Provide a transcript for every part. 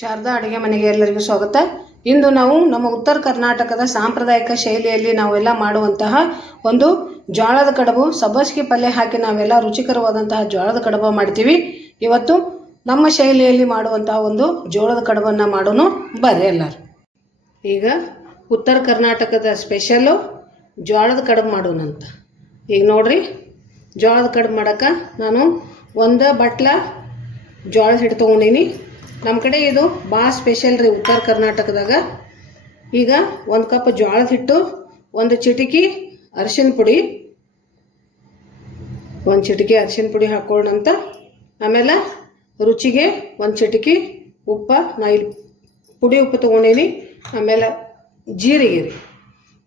ಶಾರದಾ ಅಡುಗೆ ಮನೆಗೆ ಎಲ್ಲರಿಗೂ ಸ್ವಾಗತ. ಇಂದು ನಾವು ನಮ್ಮ ಉತ್ತರ ಕರ್ನಾಟಕದ ಸಾಂಪ್ರದಾಯಿಕ ಶೈಲಿಯಲ್ಲಿ ನಾವೆಲ್ಲ ಮಾಡುವಂತಹ ಒಂದು ಜೋಳದ ಕಡುಬು, ಸಬ್ಬಸಿಗೆ ಪಲ್ಯ ಹಾಕಿ ನಾವೆಲ್ಲ ರುಚಿಕರವಾದಂತಹ ಜೋಳದ ಕಡುಬು ಮಾಡ್ತೀವಿ. ಇವತ್ತು ನಮ್ಮ ಶೈಲಿಯಲ್ಲಿ ಮಾಡುವಂತಹ ಒಂದು ಜೋಳದ ಕಡುಬನ್ನು ಮಾಡೋಣ ಬರ್ರಿ ಎಲ್ಲರೂ. ಈಗ ಉತ್ತರ ಕರ್ನಾಟಕದ ಸ್ಪೆಷಲ್ಲು ಜೋಳದ ಕಡುಬು ಮಾಡೋಣಂತ. ಈಗ ನೋಡ್ರಿ, ಜೋಳದ ಕಡುಬು ಮಾಡೋಕೆ ನಾನು ಒಂದು ಬಟ್ಲ ಜೋಳದ ಹಿಟ್ಟು ತೊಗೊಂಡೀನಿ. ನಮ್ಮ ಕಡೆ ಇದು ಭಾಳ ಸ್ಪೆಷಲ್ ರೀ ಉತ್ತರ ಕರ್ನಾಟಕದಾಗ. ಈಗ ಒಂದು ಕಪ್ ಜೋಳದ ಹಿಟ್ಟು, ಒಂದು ಚಿಟಿಕೆ ಅರಿಶಿನ ಪುಡಿ, ಒಂದು ಚಿಟಿಕೆ ಅರಿಶಿನ ಪುಡಿ ಹಾಕೊಳ್ಳೋಣಂತ. ಆಮೇಲೆ ರುಚಿಗೆ ಒಂದು ಚಿಟಿಕೆ ಉಪ್ಪು, ನಾ ಇಲ್ಲಿ ಪುಡಿ ಉಪ್ಪು ತೊಗೊಂಡೀನಿ. ಆಮೇಲೆ ಜೀರಿಗೆ ರೀ,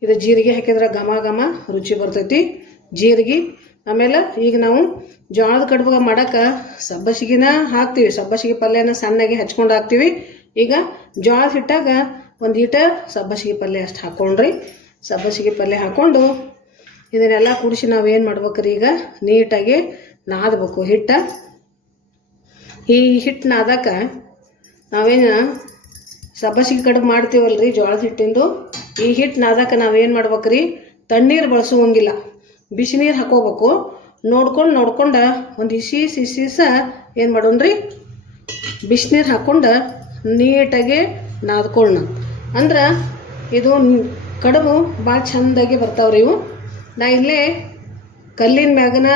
ಇದು ಜೀರಿಗೆ ಹಾಕಿದ್ರೆ ಘಮ ಘಮ ರುಚಿ ಬರ್ತೈತಿ ಜೀರಿಗೆ. ಆಮೇಲೆ ಈಗ ನಾವು ಜೋಳದ ಕಡುಬು ಮಾಡೋಕೆ ಸಬ್ಬಸಿಗೆನ ಹಾಕ್ತೀವಿ, ಸಬ್ಬಸಿಗೆ ಪಲ್ಯನ ಸಣ್ಣಗೆ ಹಚ್ಕೊಂಡು ಹಾಕ್ತೀವಿ. ಈಗ ಜೋಳದ ಹಿಟ್ಟಾಗ ಒಂದು ಈಟ ಸಬ್ಬಸಿಗೆ ಪಲ್ಯ ಅಷ್ಟು ಹಾಕ್ಕೊಂಡ್ರಿ. ಸಬ್ಬಸಿಗೆ ಪಲ್ಯ ಹಾಕ್ಕೊಂಡು ಇದನ್ನೆಲ್ಲ ಕೂಡಿಸಿ ನಾವೇನು ಮಾಡ್ಬೇಕ್ರಿ, ಈಗ ನೀಟಾಗಿ ನಾದಬೇಕು ಹಿಟ್ಟ. ಈ ಹಿಟ್ಟು ನಾದಕ್ಕೆ ನಾವೇನು ಸಬ್ಬಸಿಗೆ ಕಡುಬು ಮಾಡ್ತೀವಲ್ರಿ ಜೋಳದ ಹಿಟ್ಟಿಂದು, ಈ ಹಿಟ್ಟು ನಾದಕ್ಕೆ ನಾವೇನು ಮಾಡ್ಬೇಕ್ರಿ, ತಣ್ಣೀರು ಬಳಸುವಂಗಿಲ್ಲ, ಬಿಸಿನೀರು ಹಾಕೋಬೇಕು. ನೋಡ್ಕೊಂಡು ಒಂದು ಇಸೀಸ ಏನು ಮಾಡೋಣ್ರಿ, ಬಿಸಿನೀರು ಹಾಕ್ಕೊಂಡು ನೀಟಾಗಿ ನಾದ್ಕೊಳ್ಳೋಣ. ಅಂದ್ರೆ ಇದು ಕಡುಬು ಭಾಳ ಚೆಂದಾಗಿ ಬರ್ತಾವ್ರಿ ಇವು. ನಾ ಇಲ್ಲೇ ಕಲ್ಲಿನ ಮ್ಯಾಗನ,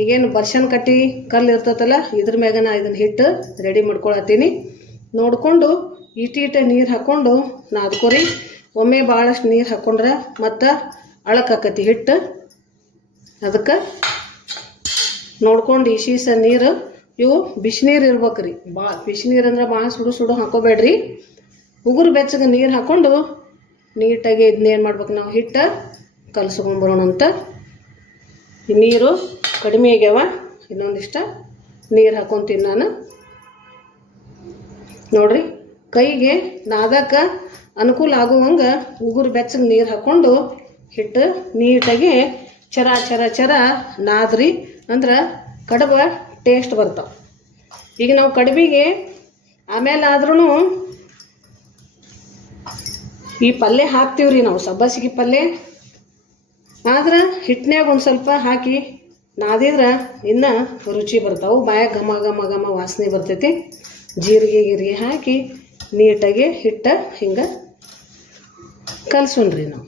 ಈಗೇನು ಬರ್ಷನ್ ಕಟ್ಟಿ ಕಲ್ಲು ಇರ್ತೈತಲ್ಲ, ಇದ್ರ ಮ್ಯಾಗನ ಇದನ್ನು ಹಿಟ್ಟು ರೆಡಿ ಮಾಡ್ಕೊಳತ್ತೀನಿ. ನೋಡಿಕೊಂಡು ಇಟೀಟ ನೀರು ಹಾಕ್ಕೊಂಡು ನಾದ್ಕೊರಿ. ಒಮ್ಮೆ ಭಾಳಷ್ಟು ನೀರು ಹಾಕ್ಕೊಂಡ್ರೆ ಮತ್ತು ಅಳಕಾಕತಿ ಹಿಟ್ಟು. ಅದಕ್ಕೆ ನೋಡ್ಕೊಂಡು ಇಸೀಸ ನೀರು, ಇವು ಬಿಸಿನೀರು ಇರ್ಬೇಕ್ರಿ. ಬಿಸಿನೀರು ಅಂದ್ರೆ ಭಾಳ ಸುಡು ಹಾಕೋಬೇಡ್ರಿ. ಉಗುರು ಬೆಚ್ಚಗೆ ನೀರು ಹಾಕ್ಕೊಂಡು ನೀಟಾಗಿ ಇದನ್ನೇನು ಮಾಡ್ಬೇಕು, ನಾವು ಹಿಟ್ಟು ಕಲಸ್ಕೊಂಡ್ಬರೋಣ ಅಂತ. ನೀರು ಕಡಿಮೆ ಆಗ್ಯಾವ, ಇನ್ನೊಂದಿಷ್ಟ ನೀರು ಹಾಕ್ಕೊಂತೀನಿ ನಾನು. ನೋಡ್ರಿ, ಕೈಗೆ ನಾದಕ್ಕೆ ಅನುಕೂಲ ಆಗುವಂಗೆ ಉಗುರು ಬೆಚ್ಚಗೆ ನೀರು ಹಾಕ್ಕೊಂಡು ಹಿಟ್ಟು ನೀಟಾಗಿ ಚರ ನಾದ್ರಿ. ಅಂದ್ರೆ ಕಡುಬು ಟೇಸ್ಟ್ ಬರ್ತಾವೆ. ಈಗ ನಾವು ಕಡುಬಿಗೆ ಆಮೇಲೆ ಆದ್ರೂ ಈ ಪಲ್ಯ ಹಾಕ್ತೀವ್ರಿ ನಾವು, ಸಬ್ಬಸಿಗೆ ಪಲ್ಯ. ಆದ್ರೆ ಹಿಟ್ಟಿನಾಗ ಒಂದು ಸ್ವಲ್ಪ ಹಾಕಿ ನಾದಿದ್ರೆ ಇನ್ನೂ ರುಚಿ ಬರ್ತಾವೆ, ಬಾಯಾಗ ಘಮ ವಾಸನೆ ಬರ್ತೈತಿ. ಜೀರಿಗೆ ಹಾಕಿ ನೀಟಾಗಿ ಹಿಟ್ಟು ಹಿಂಗೆ ಕಲ್ಸೋಣ್ರಿ ನಾವು.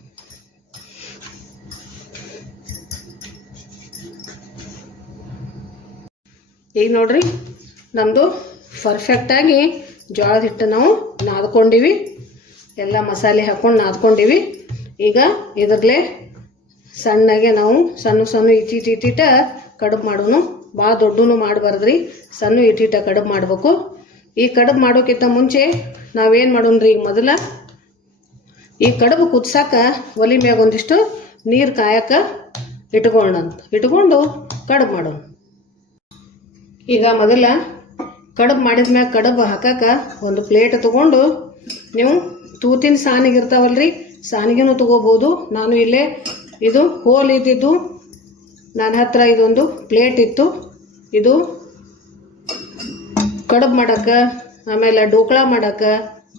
ಈಗ ನೋಡ್ರಿ, ನಮ್ಮದು ಪರ್ಫೆಕ್ಟಾಗಿ ಜೋಳದ ಹಿಟ್ಟು ನಾವು ನಾದ್ಕೊಂಡಿವಿ, ಎಲ್ಲ ಮಸಾಲೆ ಹಾಕ್ಕೊಂಡು ನಾದ್ಕೊಂಡಿವಿ. ಈಗ ಇದ್ರಲ್ಲೇ ಸಣ್ಣಗೆ ನಾವು ಸಣ್ಣ ಇಟ್ಟಿಟ ಕಡುಬು ಮಾಡೋನು. ಭಾಳ ದೊಡ್ಡನು ಮಾಡಬಾರ್ದ್ರಿ, ಸಣ್ಣ ಇಟ್ಟಿಟ ಕಡುಬು ಮಾಡಬೇಕು. ಈ ಕಡುಬು ಮಾಡೋಕ್ಕಿಂತ ಮುಂಚೆ ನಾವೇನು ಮಾಡೋಣ್ರಿ, ಈಗ ಮೊದಲ ಈ ಕಡುಬು ಕುದ್ಸಕ್ಕೆ ಒಲೆ ಮ್ಯಾಗ ಒಂದಿಷ್ಟು ನೀರು ಕಾಯಕ್ಕೆ ಇಟ್ಕೊಂಡು ಕಡುಬು ಮಾಡೋಣ. ಈಗ ಮೊದಲ ಕಡುಬು ಮಾಡಿದ ಮ್ಯಾಗ ಕಡುಬು ಹಾಕಕ್ಕೆ ಒಂದು ಪ್ಲೇಟ್ ತೊಗೊಂಡು, ನೀವು ತೂತಿನ ಸಾನಿಗೆ ಇರ್ತಾವಲ್ರಿ, ಸಾನಿಗೆನೂ ತೊಗೋಬೋದು. ನಾನು ಇಲ್ಲೇ ಇದು ಹೋಲ್ ಇದ್ದಿದ್ದು ನನ್ನ ಹತ್ರ ಇದೊಂದು ಪ್ಲೇಟ್ ಇತ್ತು. ಇದು ಕಡುಬು ಮಾಡೋಕ್ಕೆ, ಆಮೇಲೆ ಡೋಕ್ಳಾ ಮಾಡೋಕ್ಕೆ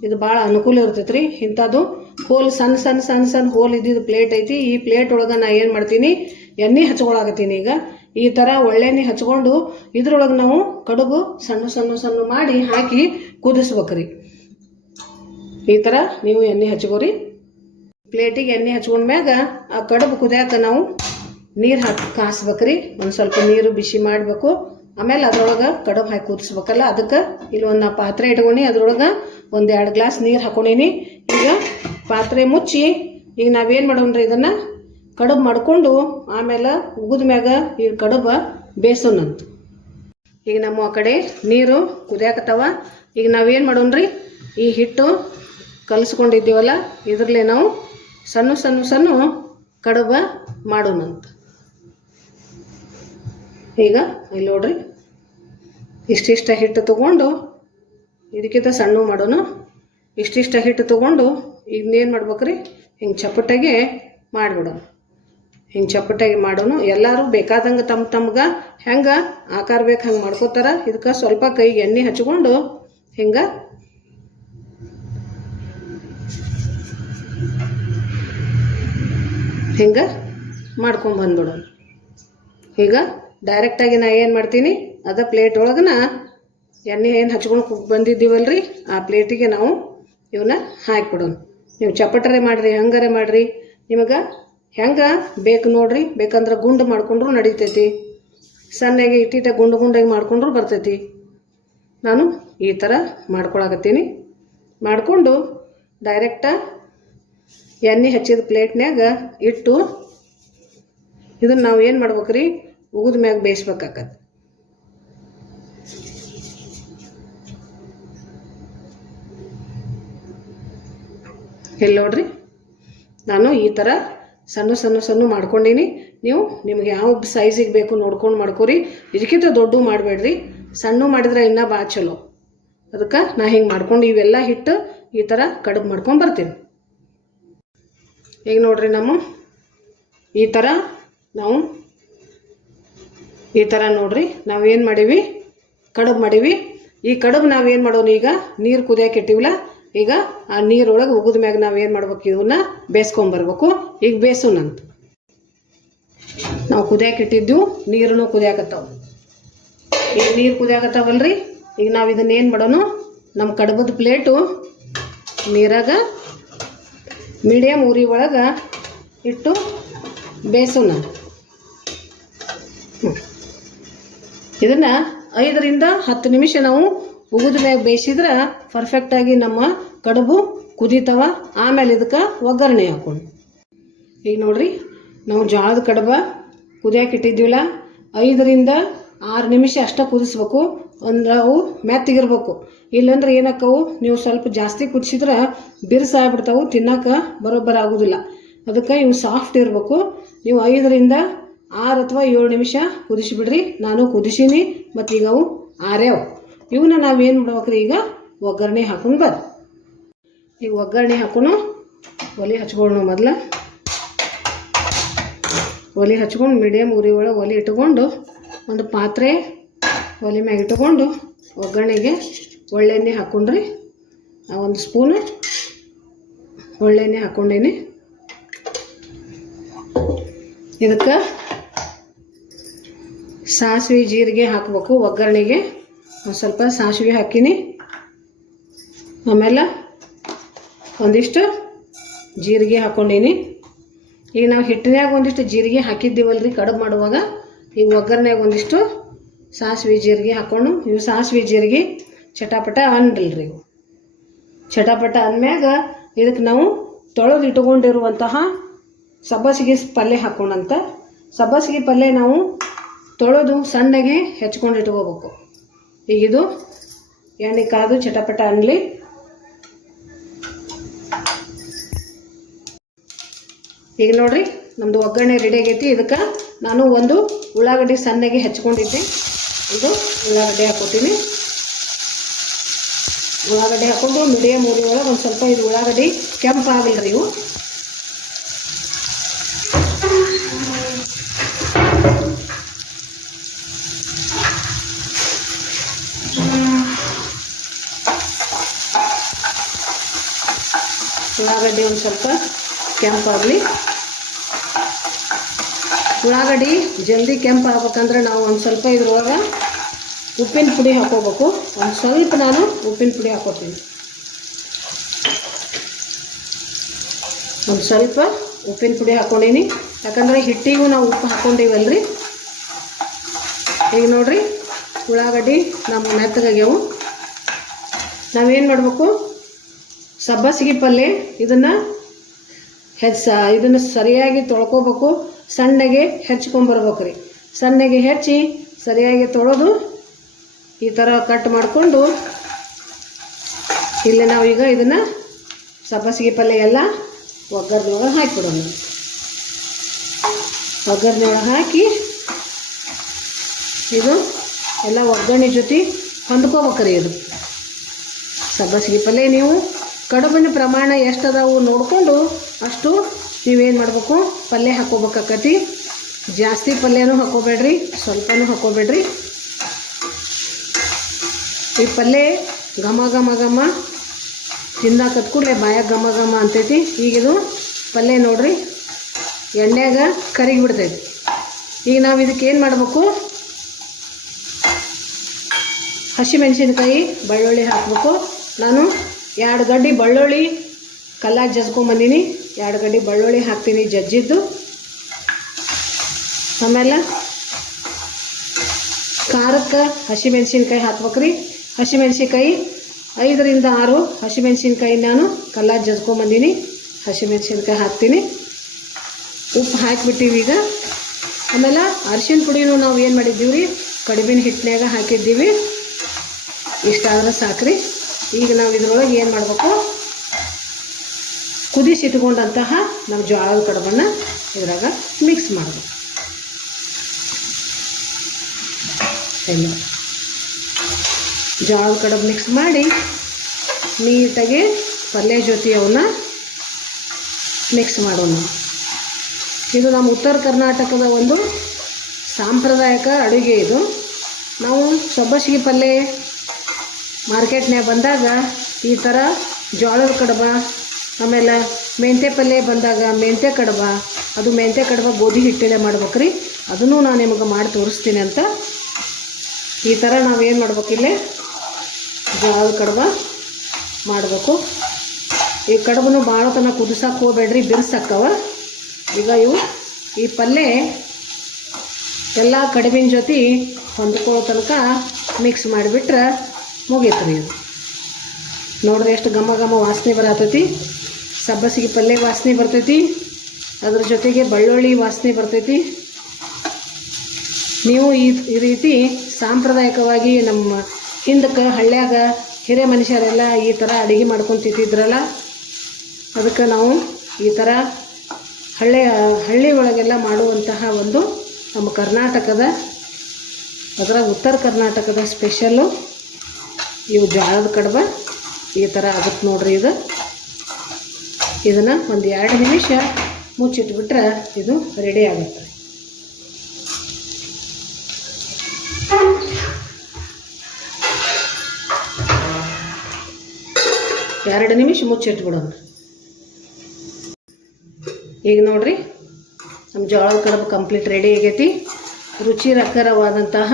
ಇದು ಭಾಳ ಅನುಕೂಲ ಇರ್ತೈತೆ ರೀ. ಇಂಥದ್ದು ಹೋಲ್ ಸಣ್ಣ ಹೋಲ್ ಇದ್ದಿದ್ದು ಪ್ಲೇಟ್ ಐತಿ. ಈ ಪ್ಲೇಟ್ ಒಳಗೆ ನಾ ಏನು ಮಾಡ್ತೀನಿ, ಎಣ್ಣೆ ಹಚ್ಕೊಳಕತ್ತೀನಿ. ಈಗ ಈ ಥರ ಒಳ್ಳೆಣ್ಣೆ ಹಚ್ಕೊಂಡು ಇದ್ರೊಳಗೆ ನಾವು ಕಡುಬು ಸಣ್ಣ ಮಾಡಿ ಹಾಕಿ ಕುದಿಸ್ಬೇಕ್ರಿ. ಈ ಥರ ನೀವು ಎಣ್ಣೆ ಹಚ್ಕೋರಿ. ಪ್ಲೇಟಿಗೆ ಎಣ್ಣೆ ಹಚ್ಕೊಂಡ್ಮ್ಯಾಗ ಆ ಕಡುಬು ಕುದಿಯಾಕ ನಾವು ನೀರು ಹಾಕಿ ಕಾಸ್ಬೇಕ್ರಿ. ಒಂದು ಸ್ವಲ್ಪ ನೀರು ಬಿಸಿ ಮಾಡಬೇಕು. ಆಮೇಲೆ ಅದ್ರೊಳಗೆ ಕಡುಬು ಹಾಕಿ ಕುದಿಸ್ಬೇಕಲ್ಲ, ಅದಕ್ಕೆ ಇಲ್ಲಿ ಒಂದು ಪಾತ್ರೆ ಇಟ್ಕೊಂಡು ಅದ್ರೊಳಗೆ 1-2 ಗ್ಲಾಸ್ ನೀರು ಹಾಕೊಂಡೀನಿ. ಈಗ ಪಾತ್ರೆ ಮುಚ್ಚಿ ಈಗ ನಾವೇನು ಮಾಡೋಣ್ರಿ, ಇದನ್ನು ಕಡುಬು ಮಾಡ್ಕೊಂಡು ಆಮೇಲೆ ಉಗಿದ ಮ್ಯಾಗ ಈ ಕಡುಬು ಬೇಸೋಣಂತ. ಈಗ ನಮ್ಮ ಆ ಕಡೆ ನೀರು ಕುದಿಯಾಕತ್ತವ. ಈಗ ನಾವೇನು ಮಾಡೋಣ್ರಿ, ಈ ಹಿಟ್ಟು ಕಲಿಸ್ಕೊಂಡಿದ್ದೀವಲ್ಲ, ಇದರಲ್ಲೇ ನಾವು ಸಣ್ಣ ಕಡುಬು ಮಾಡೋಣಂತ. ಈಗ ಇಲ್ಲಿ ನೋಡ್ರಿ, ಇಷ್ಟಿಷ್ಟ ಹಿಟ್ಟು ತೊಗೊಂಡು, ಇದಕ್ಕಿಂತ ಸಣ್ಣ ಮಾಡೋಣ. ಇಷ್ಟಿಷ್ಟ ಹಿಟ್ಟು ತೊಗೊಂಡು ಇದನ್ನೇನು ಮಾಡ್ಬೇಕ್ರಿ, ಹಿಂಗೆ ಚಪ್ಪಟಾಗೆ ಮಾಡಿಬಿಡೋಣ. ಹಿಂಗೆ ಚಪ್ಪಟಾಗಿ ಮಾಡೋನು. ಎಲ್ಲರೂ ಬೇಕಾದಂಗೆ ತಮ್ಗೆ ಹೆಂಗೆ ಆಕಾರ ಬೇಕು ಹಂಗೆ ಮಾಡ್ಕೋತಾರೆ. ಇದಕ್ಕೆ ಸ್ವಲ್ಪ ಕೈಗೆ ಎಣ್ಣೆ ಹಚ್ಕೊಂಡು ಹಿಂಗೆ ಹಿಂಗೆ ಮಾಡ್ಕೊಂಡು ಬಂದ್ಬಿಡೋಣ. ಈಗ ಡೈರೆಕ್ಟಾಗಿ ನಾ ಏನು ಮಾಡ್ತೀನಿ, ಅದ ಪ್ಲೇಟ್ ಒಳಗನ ಎಣ್ಣೆ ಏನು ಹಚ್ಕೊಂಡು ಬಂದಿದ್ದೀವಲ್ರಿ ಆ ಪ್ಲೇಟಿಗೆ ನಾವು ಇವನ್ನ ಹಾಕಿಬಿಡೋಣ. ನೀವು ಚಪ್ಪಟರೆ ಮಾಡಿರಿ, ಹಂಗಾರೆ ಮಾಡಿರಿ, ನಿಮಗೆ ಹೆಂಗೆ ಬೇಕು ನೋಡಿರಿ. ಬೇಕಂದ್ರೆ ಗುಂಡು ಮಾಡ್ಕೊಂಡ್ರೂ ನಡಿತೈತಿ, ಸಣ್ಣಗೆ ಇಟ್ಟಿಟ್ಟ ಗುಂಡಾಗಿ ಮಾಡ್ಕೊಂಡ್ರೂ ಬರ್ತೈತಿ. ನಾನು ಈ ಥರ ಮಾಡ್ಕೊಳಕತ್ತೀನಿ. ಮಾಡಿಕೊಂಡು ಡೈರೆಕ್ಟ ಎಣ್ಣೆ ಹಚ್ಚಿದ ಪ್ಲೇಟ್ನ್ಯಾಗ ಇಟ್ಟು ಇದನ್ನು ನಾವು ಏನು ಮಾಡ್ಬೇಕ್ರಿ, ಉಗಿದ ಮ್ಯಾಗ ಬೇಯಿಸ್ಬೇಕಾಗತ್ತೆ. ಇಲ್ಲಿ ನೋಡ್ರಿ, ನಾನು ಈ ಥರ ಸಣ್ಣ ಮಾಡ್ಕೊಂಡೀನಿ. ನಿಮ್ಗೆ ಯಾವ ಸೈಜಿಗೆ ಬೇಕು ನೋಡ್ಕೊಂಡು ಮಾಡ್ಕೊರಿ. ಇದಕ್ಕಿಂತ ದೊಡ್ಡ ಮಾಡಬೇಡ್ರಿ, ಸಣ್ಣ ಮಾಡಿದ್ರೆ ಇನ್ನೂ ಭಾಳ ಚಲೋ. ಅದಕ್ಕೆ ನಾ ಹಿಂಗೆ ಮಾಡ್ಕೊಂಡು ಇವೆಲ್ಲ ಹಿಟ್ಟು ಈ ಥರ ಕಡುಬು ಮಾಡ್ಕೊಂಡು ಬರ್ತೀನಿ. ಈಗ ನೋಡ್ರಿ, ಈ ಥರ ನೋಡ್ರಿ ನಾವೇನು ಮಾಡೀವಿ, ಕಡುಬು ಮಾಡೀವಿ. ಈ ಕಡುಬು ನಾವೇನು ಮಾಡೋಣ, ಈಗ ನೀರು ಕುದಿಯೋಕೆ ಇಟ್ಟಿವಲ್ಲ, ಈಗ ಆ ನೀರೊಳಗೆ ಉಗಿದ ಮ್ಯಾಗ ನಾವೇನು ಮಾಡ್ಬೇಕು, ಇವನ್ನ ಬೇಯಿಸ್ಕೊಂಬರ್ಬೇಕು. ಈಗ ಬೇಯಿಸೋಣಂತ. ನಾವು ಕುದಿಯೋಕೆ ಇಟ್ಟಿದ್ದು ನೀರನ್ನು ಕುದಿಯಾಕತ್ತಾವ. ಈಗ ನೀರು ಕುದಿಯಾಕತ್ತಾವಲ್ರಿ, ಈಗ ನಾವು ಇದನ್ನ ಏನು ಮಾಡೋಣ, ನಮ್ಮ ಕಡುಬದ ಪ್ಲೇಟು ನೀರಾಗ ಮೀಡಿಯಮ್ ಉರಿ ಒಳಗೆ ಇಟ್ಟು ಬೇಯಿಸೋಣ. ಇದನ್ನು 5 ರಿಂದ 10 ನಿಮಿಷ ನಾವು ಉಗಿದ ಮ್ಯಾಗ ಬೇಯಿಸಿದ್ರೆ ಪರ್ಫೆಕ್ಟಾಗಿ ನಮ್ಮ ಕಡುಬು ಕುದೀತವ. ಆಮೇಲೆ ಇದಕ್ಕೆ ಒಗ್ಗರಣೆ ಹಾಕೊಂಡು. ಈಗ ನೋಡ್ರಿ, ನಾವು ಜೋಳದ ಕಡುಬ ಕುದಿಯೋಕೆ ಇಟ್ಟಿದ್ದೀವಲ್ಲ, 5 ರಿಂದ 6 ನಿಮಿಷ ಅಷ್ಟೇ ಕುದಿಸ್ಬೇಕು. ಅಂದ್ರೆ ಅವು ಮೆತ್ತಗಿರ್ಬೇಕು. ಇಲ್ಲಾಂದ್ರೆ ಏನಾಕ್ಕವು, ನೀವು ಸ್ವಲ್ಪ ಜಾಸ್ತಿ ಕುದಿಸಿದ್ರೆ ಬಿರುಸಾಗ್ಬಿಡ್ತಾವೆ, ತಿನ್ನೋಕೆ ಬರೋಬ್ಬರ ಆಗೋದಿಲ್ಲ. ಅದಕ್ಕೆ ಇವು ಸಾಫ್ಟ್ ಇರಬೇಕು. ನೀವು 5 ರಿಂದ 6 ಅಥವಾ 7 ನಿಮಿಷ ಕುದಿಸಿಬಿಡ್ರಿ. ನಾನು ಕುದಿಸೀನಿ, ಮತ್ತು ಈಗ ಅವು ಆರ್ಯಾವ. ಇವನ್ನ ನಾವೇನು ಮಾಡ್ಬೇಕ್ರಿ, ಈಗ ಒಗ್ಗರಣೆ ಹಾಕೊಂಡು ಬರ್ರಿ. ಈಗ ಒಗ್ಗರಣೆ ಹಾಕೊಂಡು ಒಲೆ ಹಚ್ಕೊಳ್ಳೋಣ. ಮೊದಲು ಒಲೆ ಹಚ್ಕೊಂಡು ಮೀಡಿಯಮ್ ಉರಿ ಒಳಗೆ ಒಲೆ ಇಟ್ಕೊಂಡು ಒಂದು ಪಾತ್ರೆ ಒಲೆ ಮ್ಯಾಗ ಇಟ್ಕೊಂಡು ಒಗ್ಗರಣೆಗೆ ಒಳ್ಳೆಣ್ಣೆ ಹಾಕ್ಕೊಂಡ್ರಿ. 1 ಸ್ಪೂನು ಒಳ್ಳೆಣ್ಣೆ ಹಾಕ್ಕೊಂಡೇನಿ. ಇದಕ್ಕೆ ಸಾಸಿವೆ ಜೀರಿಗೆ ಹಾಕಬೇಕು. ಒಗ್ಗರಣೆಗೆ ಒಂದು ಸ್ವಲ್ಪ ಸಾಸಿವೆ ಹಾಕೀನಿ. ಆಮೇಲೆ ಒಂದಿಷ್ಟು ಜೀರಿಗೆ ಹಾಕ್ಕೊಂಡೀನಿ. ಈಗ ನಾವು ಹಿಟ್ಟಿನಾಗ ಒಂದಿಷ್ಟು ಜೀರಿಗೆ ಹಾಕಿದ್ದೀವಲ್ರಿ ಕಡುಬು ಮಾಡುವಾಗ, ಈಗ ಒಗ್ಗರಣೆಗೆ ಒಂದಿಷ್ಟು ಸಾಸಿವೆ ಜೀರಿಗೆ ಹಾಕ್ಕೊಂಡು, ಇವು ಸಾಸಿವೆ ಜೀರಿಗೆ ಚಟಾಪಟ ಅನ್ನಲ್ರಿ. ಇವು ಚಟಾಪಟ ಅಂದಮ್ಯಾಗ ಇದಕ್ಕೆ ನಾವು ತೊಳೆದು ಇಟ್ಕೊಂಡಿರುವಂತಹ ಸಬ್ಬಸಿಗೆ ಪಲ್ಯ ಹಾಕ್ಕೊಂಡಂತ. ಸಬ್ಬಸಿಗೆ ಪಲ್ಯ ನಾವು ತೊಳೆದು ಸಣ್ಣಗೆ ಹೆಚ್ಕೊಂಡು ಇಟ್ಕೋಬೇಕು. ಈಗ ಇದು ಎಣ್ಣೆ ಕಾದು ಚಟಪಟ ಅನ್ನಲಿ. ಈಗ ನೋಡ್ರಿ, ನಮ್ಮದು ಒಗ್ಗರಣೆ ರೆಡಿ ಆಗೈತಿ. ಇದಕ್ಕೆ ನಾನು ಒಂದು ಉಳ್ಳಾಗಡ್ಡಿ ಸಣ್ಣಗೆ ಹೆಚ್ಕೊಂಡಿದ್ದೆ, ಒಂದು ಉಳ್ಳಾಗಡ್ಡೆ ಹಾಕೋತೀನಿ. ಉಳ್ಳಾಗಡ್ಡೆ ಹಾಕ್ಕೊಂಡು ಮೀಡಿಯಮ್ ಉರಿ ಒಳಗೆ ಒಂದು ಸ್ವಲ್ಪ ಇದು ಉಳ್ಳಾಗಡ್ಡಿ ಕೆಂಪಾಗಲ್ರಿ. ಇವು ಉಳ್ಳಾಗಡ್ಡಿ ಒಂದು ಸ್ವಲ್ಪ ಕೆಂಪಾಗಲಿ. ಉಳ್ಳಾಗಡ್ಡಿ ಜಲ್ದಿ ಕೆಂಪು ಆಗ್ಬೇಕಂದ್ರೆ ನಾವು ಒಂದು ಸ್ವಲ್ಪ ಇದ್ರೊಳಗೆ ಉಪ್ಪಿನ ಪುಡಿ ಹಾಕೋಬೇಕು. ಒಂದು ಸ್ವಲ್ಪ ನಾನು ಉಪ್ಪಿನ ಪುಡಿ ಹಾಕೋತೀನಿ. ಒಂದು ಸ್ವಲ್ಪ ಉಪ್ಪಿನ ಪುಡಿ ಹಾಕ್ಕೊಂಡೀನಿ, ಯಾಕಂದರೆ ಹಿಟ್ಟಿಗೂ ನಾವು ಉಪ್ಪು ಹಾಕ್ಕೊಂಡಿವಲ್ರಿ. ಈಗ ನೋಡ್ರಿ, ಉಳ್ಳಾಗಡ್ಡಿ ನಮ್ಮ ಮೆತ್ತಗಾಗ್ಯಾವು. ನಾವೇನು ಮಾಡಬೇಕು, ಸಬ್ಬಸಿಗೆ ಪಲ್ಯ ಇದನ್ನು ಸರಿಯಾಗಿ ತೊಳ್ಕೊಬೇಕು. ಸಣ್ಣಗೆ ಹೆಚ್ಕೊಂಬರ್ಬೇಕು ರೀ. ಸಣ್ಣಗೆ ಹೆಚ್ಚಿ ಸರಿಯಾಗಿ ತೊಳೆದು ಈ ಥರ ಕಟ್ ಮಾಡಿಕೊಂಡು ಇಲ್ಲಿ ನಾವೀಗ ಇದನ್ನು ಸಬ್ಬಸಿಗೆ ಪಲ್ಯ ಎಲ್ಲ ಒಗ್ಗರಣೆಯೊಳಗೆ ಹಾಕಿಬಿಡೋಣ. ಒಗ್ಗರಣೆಯೊಳಗೆ ಹಾಕಿ ಇದು ಎಲ್ಲ ಒಗ್ಗರಣೆ ಜೊತೆ ಹೊಂದ್ಕೋಬೇಕ್ರಿ. ಇದು ಸಬ್ಬಸಿಗೆ ಪಲ್ಯ ನೀವು ಕಡುಬಿನ ಪ್ರಮಾಣ ಎಷ್ಟು ಅದಾವು ನೋಡಿಕೊಂಡು ಅಷ್ಟು ನೀವೇನು ಮಾಡಬೇಕು, ಪಲ್ಯ ಹಾಕೋಬೇಕಾಕತಿ. ಜಾಸ್ತಿ ಪಲ್ಯನೂ ಹಾಕೋಬೇಡ್ರಿ, ಸ್ವಲ್ಪನೂ ಹಾಕೋಬೇಡ್ರಿ. ಈ ಪಲ್ಯ ಘಮ ಘಮ ಘಮ ತಿಂದಾಕತ್ ಕೂಡಲೇ ಬಾಯಾಗ ಘಮ ಘಮ ಅಂತೈತಿ. ಈಗಿದು ಪಲ್ಯ ನೋಡ್ರಿ ಎಣ್ಣೆಗೆ ಕರಿಗಿ ಬಿಡ್ತೈತಿ. ಈಗ ನಾವು ಇದಕ್ಕೆ ಏನು ಮಾಡಬೇಕು, ಹಸಿಮೆಣಸಿನ್ಕಾಯಿ ಬೆಳ್ಳುಳ್ಳಿ ಹಾಕಬೇಕು. ನಾನು 2 ಗಡ್ಡೆ ಬೆಳ್ಳುಳ್ಳಿ ಕಲ್ಲಾಗಿ ಜಜ್ಕೊಂಬಂದೀನಿ. 2 ಗಡ್ಡೆ ಬೆಳ್ಳುಳ್ಳಿ ಹಾಕ್ತೀನಿ ಜಜ್ಜಿದ್ದು. ಆಮೇಲೆ ಖಾರಕ್ಕೆ ಹಸಿಮೆಣಸಿನ್ಕಾಯಿ ಹಾಕ್ಬೇಕ್ರಿ. ಹಸಿಮೆಣಸಿನ್ಕಾಯಿ 5 ರಿಂದ 6 ಹಸಿಮೆಣಸಿನ್ಕಾಯಿ ನಾನು ಕಲ್ಲಾಗಿ ಜಜ್ಕೊಂಬಂದೀನಿ. ಹಸಿಮೆಣಸಿನ್ಕಾಯಿ ಹಾಕ್ತೀನಿ. ಉಪ್ಪು ಹಾಕಿಬಿಟ್ಟಿವಿ ಈಗ. ಆಮೇಲೆ ಅರಿಶಿನ ಪುಡಿನೂ ನಾವು ಏನು ಮಾಡಿದ್ದೀವಿ ರೀ, ಕಡುಬಿನ ಹಿಟ್ಟಿನಾಗ ಹಾಕಿದ್ದೀವಿ. ಇಷ್ಟಾದ್ರೆ ಸಾಕ್ರಿ. ಈಗ ನಾವು ಇದ್ರೊಳಗೆ ಏನು ಮಾಡಬೇಕು, ಕುದಿಸಿಟ್ಕೊಂಡಂತಹ ನಾವು ಜೋಳದ ಕಡುಬನ್ನು ಇದ್ರಾಗ ಮಿಕ್ಸ್ ಮಾಡಬೇಕು. ಜೋಳದ ಕಡುಬು ಮಿಕ್ಸ್ ಮಾಡಿ ನೀಟಾಗಿ ಪಲ್ಯ ಜೊತೆ ಅವನ್ನ ಮಿಕ್ಸ್ ಮಾಡೋಣ. ಇದು ನಮ್ಮ ಉತ್ತರ ಕರ್ನಾಟಕದ ಒಂದು ಸಾಂಪ್ರದಾಯಿಕ ಅಡುಗೆ. ಇದು ನಾವು ಸಬ್ಬಸಿಗೆ ಪಲ್ಯ ಮಾರ್ಕೆಟ್ನಾಗ ಬಂದಾಗ ಈ ಥರ ಜೋಳದ ಕಡುಬ, ಆಮೇಲೆ ಮೆಂತ್ಯ ಪಲ್ಯ ಬಂದಾಗ ಮೆಂತ್ಯ ಕಡುಬ, ಅದು ಮೆಂತ್ಯ ಕಡುಬ ಗೋಧಿ ಹಿಟ್ಟಲ್ಲೇ ಮಾಡ್ಬೇಕ್ರಿ. ಅದನ್ನು ನಾನು ನಿಮಗೆ ಮಾಡಿ ತೋರಿಸ್ತೀನಿ ಅಂತ. ಈ ಥರ ನಾವೇನು ಮಾಡ್ಬೇಕಿಲ್ಲೇ ಜೋಳದ ಕಡುಬ ಮಾಡಬೇಕು. ಈ ಕಡುಬನ್ನು ಭಾಳ ತನಕ ಕುದಿಸಕ್ಕೆ ಹೋಗ್ಬೇಡ್ರಿ, ಬಿರ್ಸಕ್ಕವ. ಈಗ ಈ ಪಲ್ಯ ಎಲ್ಲ ಕಡುಬಿನ ಜೊತೆ ಹೊಂದ್ಕೊಳ್ಳೋ ತನಕ ಮಿಕ್ಸ್ ಮಾಡಿಬಿಟ್ರೆ ಮುಗೀತು ರೀ. ಇದು ನೋಡ್ರಿ ಎಷ್ಟು ಘಮ ಘಮ ವಾಸನೆ ಬರತೈತಿ. ಸಬ್ಬಸಿಗೆ ಪಲ್ಯ ವಾಸನೆ ಬರ್ತೈತಿ, ಅದ್ರ ಜೊತೆಗೆ ಬೆಳ್ಳುಳ್ಳಿ ವಾಸನೆ ಬರ್ತೈತಿ. ನೀವು ಈ ರೀತಿ ಸಾಂಪ್ರದಾಯಿಕವಾಗಿ ನಮ್ಮ ಹಿಂದಕ್ಕೆ ಹಳ್ಳ್ಯಾಗ ಹಿರಿಯ ಮನುಷ್ಯರೆಲ್ಲ ಈ ಥರ ಅಡುಗೆ ಮಾಡ್ಕೊಂಡು ತಿಂತಿದ್ರಲ್ಲ, ಅದಕ್ಕೆ ನಾವು ಈ ಥರ ಹಳ್ಳಿ ಒಳಗೆಲ್ಲ ಮಾಡುವಂತಹ ಒಂದು ನಮ್ಮ ಕರ್ನಾಟಕದ, ಅದರ ಉತ್ತರ ಕರ್ನಾಟಕದ ಸ್ಪೆಷಲ್ಲು ಇವು ಜೋಳದ ಕಡುಬ. ಈ ಥರ ಆಗುತ್ತೆ ನೋಡ್ರಿ. ಇದನ್ನು ಒಂದು 2 ನಿಮಿಷ ಮುಚ್ಚಿಟ್ಬಿಟ್ರೆ ಇದು ರೆಡಿ ಆಗುತ್ತೆ. 2 ನಿಮಿಷ ಮುಚ್ಚಿಟ್ಬಿಡೋಣ. ಈಗ ನೋಡ್ರಿ ನಮ್ಮ ಜೋಳದ ಕಡುಬು ಕಂಪ್ಲೀಟ್ ರೆಡಿ ಆಗೈತಿ. ರುಚಿಕರವಾದಂತಹ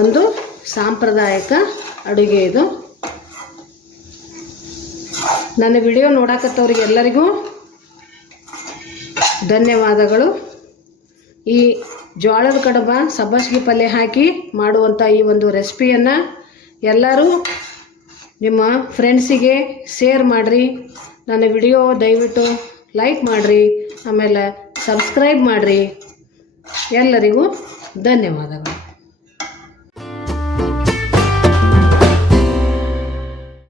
ಒಂದು ಸಾಂಪ್ರದಾಯಿಕ ಅಡುಗೆ ಇದು. ನನ್ನ ವಿಡಿಯೋ ನೋಡಕತ್ತವ್ರಿಗೆ ಎಲ್ಲರಿಗೂ ಧನ್ಯವಾದಗಳು. ಈ ಜೋಳದ ಕಡುಬ ಸಬ್ಬಸಿಗೆ ಪಲ್ಯ ಹಾಕಿ ಮಾಡುವಂಥ ಈ ಒಂದು ರೆಸಿಪಿಯನ್ನು ಎಲ್ಲರೂ ನಿಮ್ಮ ಫ್ರೆಂಡ್ಸಿಗೆ ಶೇರ್ ಮಾಡಿರಿ. ನನ್ನ ವಿಡಿಯೋ ದಯವಿಟ್ಟು ಲೈಕ್ ಮಾಡಿರಿ, ಆಮೇಲೆ ಸಬ್ಸ್ಕ್ರೈಬ್ ಮಾಡಿರಿ. ಎಲ್ಲರಿಗೂ ಧನ್ಯವಾದಗಳು.